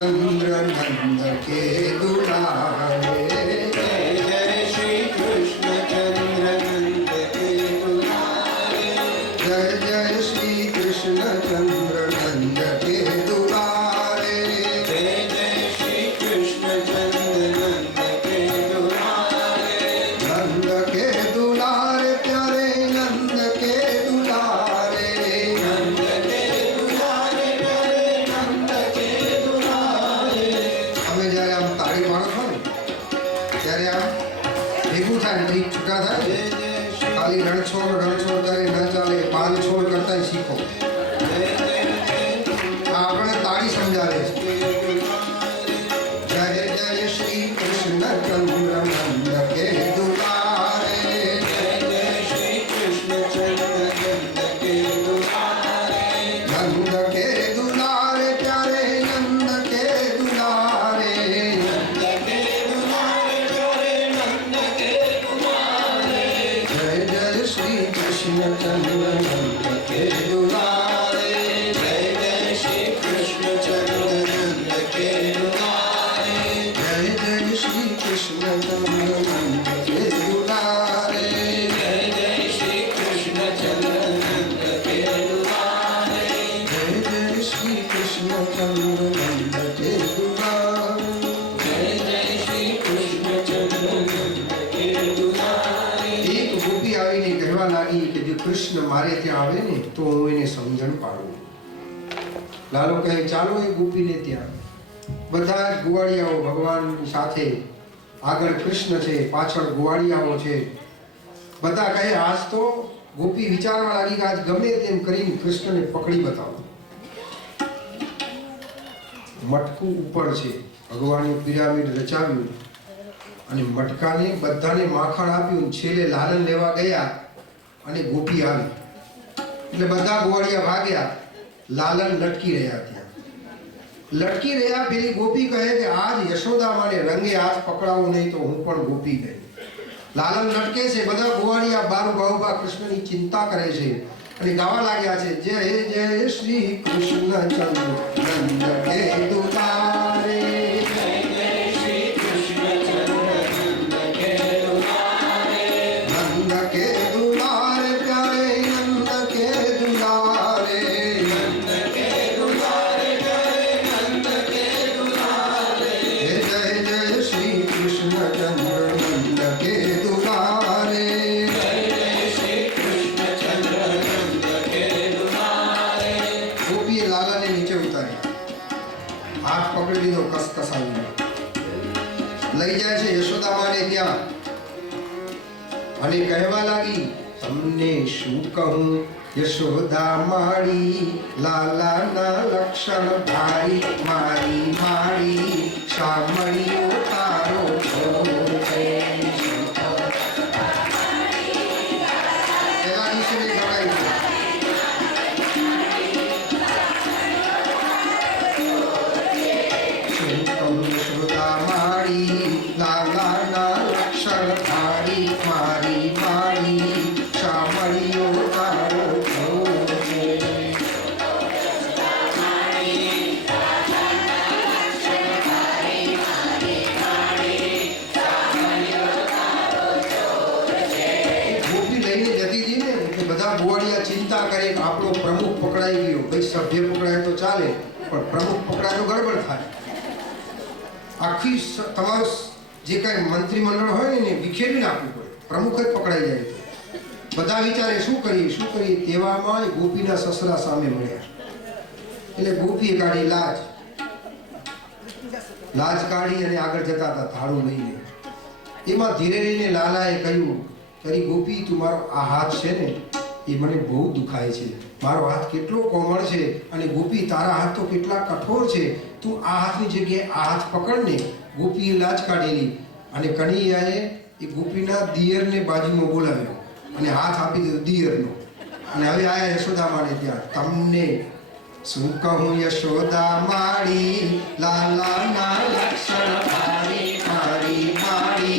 चंद्र नंद के दुलारे, जय जय श्री कृष्ण चंद्र नंद के दुलारे, जय जय श्री कृष्ण चंद्र नंद के दुलारे, जय जय श्री कृष्ण चंद्र नंद के दुलारे, नंद के दुलारे प्यारे नंद के दुलारे, नंद के दुलारे प्यारे नंद के दुलारे। हमें जયારે આમ તાળી પાડો છો ને ત્યારે આમ ભેગું થાય ને ઠીક છૂટા થાય जय जय श्री ખાલી રણછોડ કરે ન ચાલે પાલ છોડ કરતા શીખો जय जय આ આપણે તાળી સમજાવે છે जय जय जय श्री कृष्ण चंद्र नंद के दुलारे, जय जय श्री कृष्ण चंद्र नंद के दुलारे, नंद के दुलारे प्यारे नंद के दुलारे, नंद के दुलारे प्यारे नंद के दुलारे। जय जय श्री कृष्ण चंद्र नंद के दुलारे, जय जय श्री कृष्ण चंद्र नंद के दुलारे, जय जय श्री कृष्ण चंद्र नंद के दुलारे, जय जय श्री कृष्ण चंद्र नंद के दुलारे, जय जय श्री कृष्ण चंद्र नंद के दुलारे। जय जय श्री कृष्ण चंद्र नंद के दुलारे। એક ગોપી આવીને કહેવા લાગી કે જો કૃષ્ણ મારે ત્યાં આવે ને તો હું એને સમજણ પાડું. લાલો કહે ચાલો એ ગોપીને ત્યાં. બધા જ ગોવાળિયાઓ ભગવાનની સાથે, આગળ કૃષ્ણ છે, પાછળ ગોવાળિયાઓ છે. બધા કહે આજ તો ગોપી વિચારવા લાગી કે આજ ગમે તેમ કરીને કૃષ્ણને પકડી બતાવો. મટકું ઉપર છે, ભગવાને પિરામિડ રચાવ્યું અને મટકાને બધાને માખણ આપ્યું. છેલ્લે લાલન લેવા ગયા અને ગોપી આવી એટલે બધા ગોવાળિયા ભાગ્યા. લાલન લટકી રહ્યા ત્યાં. લટકી રહ્યા પેલી ગોપી કહે કે આજ યશોદામાને રંગે હાથ પકડાવું નહીં તો હું પણ ગોપી ગઈ. લાલન લટકે છે, બધા ગોવાળિયા બારુ બાહુબા કૃષ્ણની ચિંતા કરે છે અને ગાવા લાગ્યા છે જય જય શ્રી કૃષ્ણ ચંદ્ર નંદ કે દુલારે, जय जय श्री कृष्ण चंद्र नंद के दुलारे, नंद के दुलारे प्यारे नंद के दुलारे, नंद के दुलारे प्यारे नंद के दुलारे, जय जय श्री कृष्ण चंद्र नंद के दुलारे, जय जय श्री कृष्ण चंद्र नंद के दुलारे। ગોપીએ લાલાને નીચે ઉતાર્યા, હાથ પકડી લીધો કસકસાવીને લઈ જાય છે યશોદામાને ત્યાં અને કહેવા લાગી તમને શું કહું યશોદા માળી, લાલાના લક્ષણ ભાઈ મારી માળી, શામળીઓ તારો છોડ છે. પહેલા દિવસે ગણાય છે યશોદા માળી, લાલાના લક્ષણ ભાઈ મારી માળી, શામળીઓ તારો છોડ છે. ગોપી લઈને જતી હતી ને એટલે બધા ગોવાળિયા ચિંતા કરે કે આપણો પ્રમુખ પકડાઈ ગયો. ભાઈ સભ્ય પકડાય તો ચાલે પણ પ્રમુખ પકડાય તો ગડબડ થાય. આખી તમારું જે કાંઈ મંત્રીમંડળ હોય ને એને વિખેરી નાખવું પડે. પ્રમુખ જ પકડાઈ જાય તો બધા વિચારે શું કરીએ. તેવામાં ગોપીના સસરા સામે મળ્યા એટલે ગોપીએ કાઢી લાજ કાઢી અને આગળ જતા હતા થાળું લઈને. એમાં ધીરે રહીને લાલાએ કહ્યું તારી ગોપી તું મારો આ હાથ છે ને એ મને બહુ દુખાય છે. મારો હાથ કેટલો કોમળ છે અને ગોપી તારા હાથ તો કેટલા કઠોર છે. તું આ હાથની જગ્યાએ આ હાથ પકડને. ગોપીએ લાજ કાઢેલી અને કનૈયાએ એ ગોપીના દિયરને બાજુમાં બોલાવ્યો અને હાથ આપી દીધો દિયરનો. અને હવે આયા યશોદામાને ત્યાં તમને શું કહું યશોદા માળી, લાલાના લક્ષણ ભારી મારી માળી,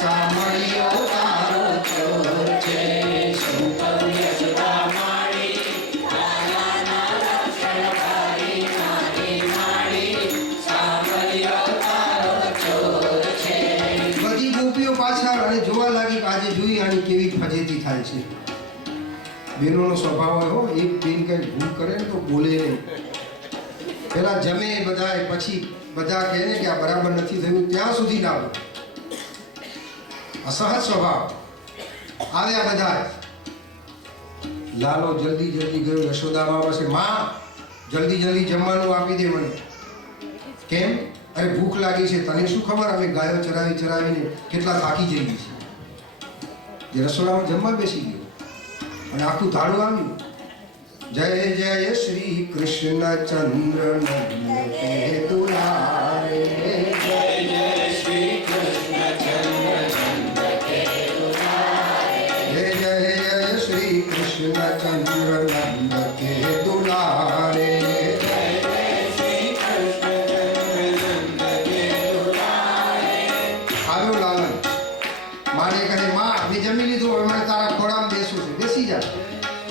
શામળીઓ તારો છોડ છે. શું કહું યશોદા માળી, લાલાના લક્ષણ ભારી મારી માળી, જોવા લાગી કે આજે જોઈ આની કેવી ફજેતી થાય છે. બેનોનો સ્વભાવ હોય હો, એક બેન કઈ ભૂલ કરે ને તો બોલે નહીં. પેલા જમે બધાય, પછી બધા કહે ને કે આ બરાબર નથી થયું ત્યાં સુધી ના બોલે. અસહજ સ્વભાવ. આવ્યા બધા. લાલો જલ્દી જલ્દી ગયો યશોદામાં પાસે, માં જલ્દી જલ્દી જમવાનું આપી દે મને. કેમ? અરે ભૂખ લાગી છે. તને શું ખબર, અમે ગાયો ચરાવી ચરાવીને કેટલા થાકી જઈએ છીએ. જે રસોડામાં જમવા બેસી ગયો અને આખું થાળું આવ્યું. જય જય શ્રી કૃષ્ણ ચંદ્ર નંદકે દુલારે. જય જય શ્રી કૃષ્ણ ચંદ્ર જય જય શ્રી કૃષ્ણ ચંદ્ર નંદકે દુલારે. આવ્યો લાલન. માને કહે, માં મેં જમી લીધું, હવે મને તારા ખોળામાં બેસવું છે. બેસી જા.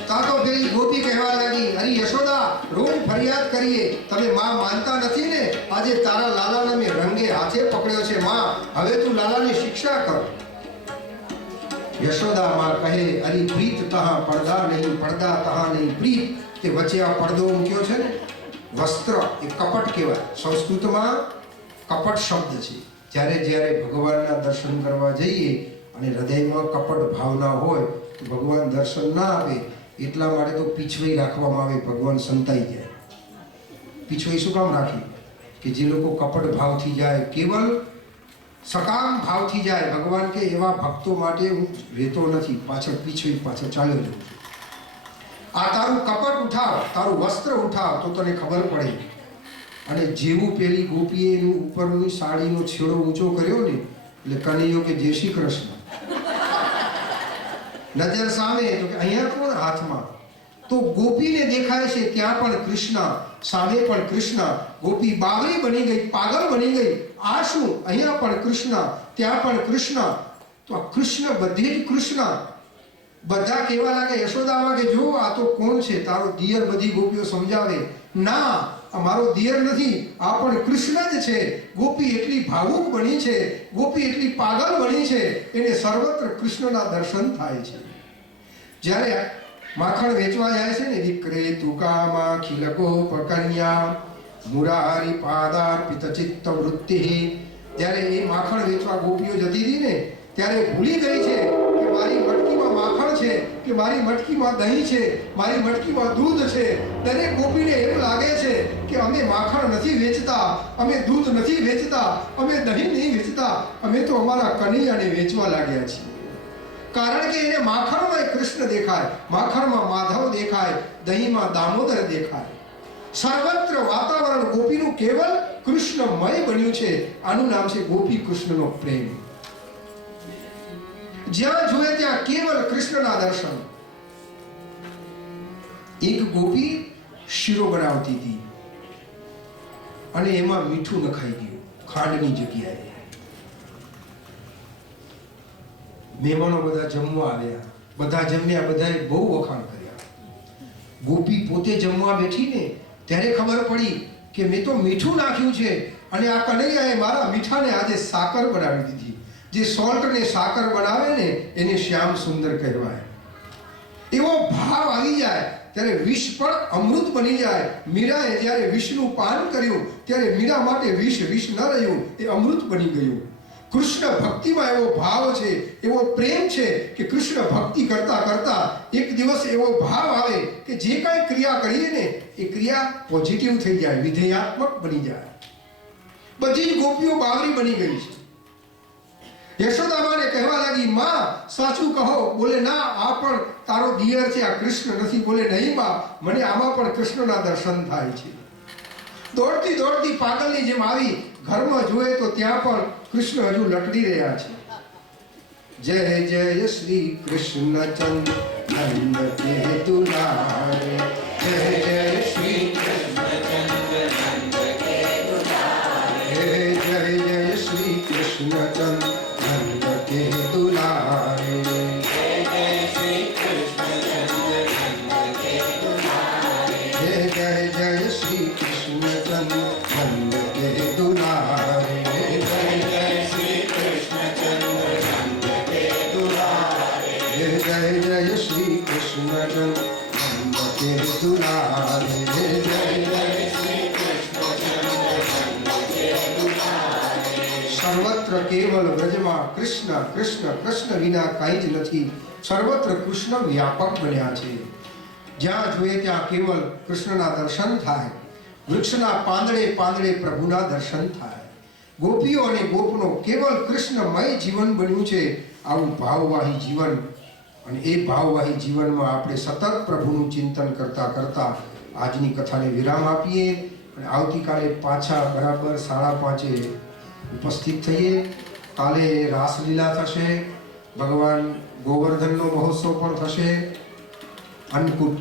તા તો પેલી ગોપી કહેવા લાગી, અરે યશોદા, રોજ ફરિયાદ કરીએ, તમે માં માનતા નથી ને. આજે તારા લાલાને મેં રંગે હાથે પકડ્યો છે. માં, હવે તું લાલાની શિક્ષા કર. યશોદા માં કહે, અરે પ્રીત તહા પડદા નહીં, પડદા તહા નહીં પ્રીત. તે વચ્ચે આ પડદો મૂક્યો છે ને, વસ્ત્ર, એ કપટ કહેવાય. સંસ્કૃતમાં કપટ શબ્દ છે. જ્યારે જ્યારે ભગવાનના દર્શન કરવા જઈએ અને હૃદયમાં કપટ ભાવના હોય તો ભગવાન દર્શન ના આપે. એટલા માટે તો પીછવાઈ રાખવામાં આવે, ભગવાન સંતાઈ જાય. પીછવાઈ શું કામ રાખી? કે જે લોકો કપટ ભાવથી જાય, કેવલ સકામ ભાવથી જાય, ભગવાન કે એવા ભક્તો માટે હું રહેતો નથી, પાછળ પીછવાઈ પાછળ ચાલ્યો જાઉં છું. આ તારું કપટ ઉઠાવ, તારું વસ્ત્ર ઉઠાવ તો તને ખબર પડે. અને જેવું પેલી ગોપીએ એનું ઉપરની સાડીનો છેડો ઊંચો કર્યો ને, એટલે કનૈયો કે જય શ્રી કૃષ્ણ. નજર સામે તો કે અહીંયા કોણ હાથમાં? તો ગોપીને દેખાય છે ત્યાં પણ કૃષ્ણ, સામે પણ કૃષ્ણ. ગોપી બાવરી બની ગઈ, પાગલ બની ગઈ. આ શું? અહીંયા પણ કૃષ્ણ, ત્યાં પણ કૃષ્ણ. તો આ કૃષ્ણ, બધે જ કૃષ્ણ. બધા કહેવા લાગે યશોદામાં કે જો આ તો કોણ છે? તારો દિયર. બધી ગોપીઓ સમજાવે, ના આ મારો દિયર નથી, આ પણ કૃષ્ણ જ છે. ગોપી એટલી ભાવુક બની છે, ગોપી એટલી પાગલ બની છે, એને સર્વત્ર કૃષ્ણના દર્શન થાય છે. જ્યારે માખણ વેચવા જાય છે ને, વિક્રે તુકામાં ખિલકો પકન્યા મુરારી પાદાર્પિત ચિત્ત વૃત્તિ. જ્યારે એ માખણ વેચવા ગોપીઓ જતી હતી ને, ત્યારે ભૂલી ગઈ છે કે મારી મટકીમાં માખણ છે, કે મારી મટકીમાં દહીં છે, મારી મટકીમાં દૂધ છે. દરેક ગોપીને એમ લાગે છે કે અમે માખણ નથી વેચતા, અમે દૂધ નથી વેચતા, અમે દહીં નહીં વેચતા, અમે તો અમારા કનૈયાને વેચવા લાગ્યા છીએ. કારણ કે એને માખણમાં કૃષ્ણ દેખાય, માખણમાં માધવ દેખાય, દહીંમાં દામોદર દેખાય. સર્વત્ર વાતાવરણ ગોપીનું કેવલ કૃષ્ણમય બન્યું છે. આનું નામ છે ગોપી કૃષ્ણનો પ્રેમ. જ્યાં જોઈએ ત્યાં કેવલ કૃષ્ણના દર્શન. એક ગોપી શીરો બનાવતી હતી અને એમાં મીઠું નખાઈ ગયું ખાંડની જગ્યાએ. મહેમાનો બધા જમવા આવ્યા, બધા જમ્યા, બધાએ બહુ વખાણ કર્યા. ગોપી પોતે જમવા બેઠી ને ત્યારે ખબર પડી કે મેં તો મીઠું નાખ્યું છે અને આ કનૈયાએ મારા મીઠાને આજે સાકર બનાવી દીધી. જે સોલ્ટ ને સાકર બનાવે ને એને શ્યામ સુંદર કહેવાય. એવો ભાવ આવી જાય ત્યારે વિષ પણ અમૃત બની જાય. મીરાએ જ્યારે વિષનું પાન કર્યું ત્યારે મીરા માટે વિષ ન રહ્યું, એ અમૃત બની ગયું. કૃષ્ણ ભક્તિમાં એવો ભાવ છે, એવો પ્રેમ છે કે કૃષ્ણ ભક્તિ કરતા કરતા એક દિવસ એવો ભાવ આવે કે જે કાંઈ ક્રિયા કરીએ ને એ ક્રિયા પોઝિટિવ થઈ જાય, વિધેયાત્મક બની જાય. બધી જ ગોપીઓ બાવરી બની ગઈ છે. યશોદામાને કહેવા લાગી, માં સાચું કહો. બોલે, ના આ પણ તારો દિયર છે, આ કૃષ્ણ નથી. બોલે, નહીં માં, મને આમાં પણ કૃષ્ણના દર્શન થાય છે. દોડતી દોડતી પાગલની જેમ આવી, ઘરમાં જોઈએ તો ત્યાં પણ કૃષ્ણ હજુ લટડી રહ્યા છે. જય જય શ્રી કૃષ્ણ ચંદ્ર નંદકે દુલારે. જય જય શ્રી કૃષ્ણ ચંદ્ર નંદકે દુલારે. જય જય શ્રી કૃષ્ણ ચંદ્ર નંદકે દુલારે. જય જય શ્રી કૃષ્ણ ચંદ્ર નંદકે દુલારે. જય જય જય શ્રી કૃષ્ણ ચંદ્ર નંદકે દુલારે. જય જય શ્રી કૃષ્ણ ચંદ્ર નંદકે સર્વત્ર કેવલ વ્રજમાં કૃષ્ણ કૃષ્ણ કૃષ્ણ વિના કાંઈ જ નથી. સર્વત્ર કૃષ્ણ વ્યાપક બન્યા છે. જ્યાં જોઈએ ત્યાં કેવલ કૃષ્ણના દર્શન થાય. વૃક્ષના પાંદડે પાંદડે પ્રભુના દર્શન થાય. ગોપીઓ અને ગોપનો કેવલ કૃષ્ણમય જીવન બન્યું છે. આવું ભાવવાહી જીવન, અને એ ભાવવાહી જીવનમાં આપણે સતત પ્રભુનું ચિંતન કરતા કરતા આજની કથાને વિરામ આપીએ અને આવતીકાલે પાછા બરાબર 5:30 ઉપસ્થિત થઈએ. કાલે રાસલીલા થશે, ભગવાન ગોવર્ધનનો મહોત્સવ પણ થશે, અન્નકૂટ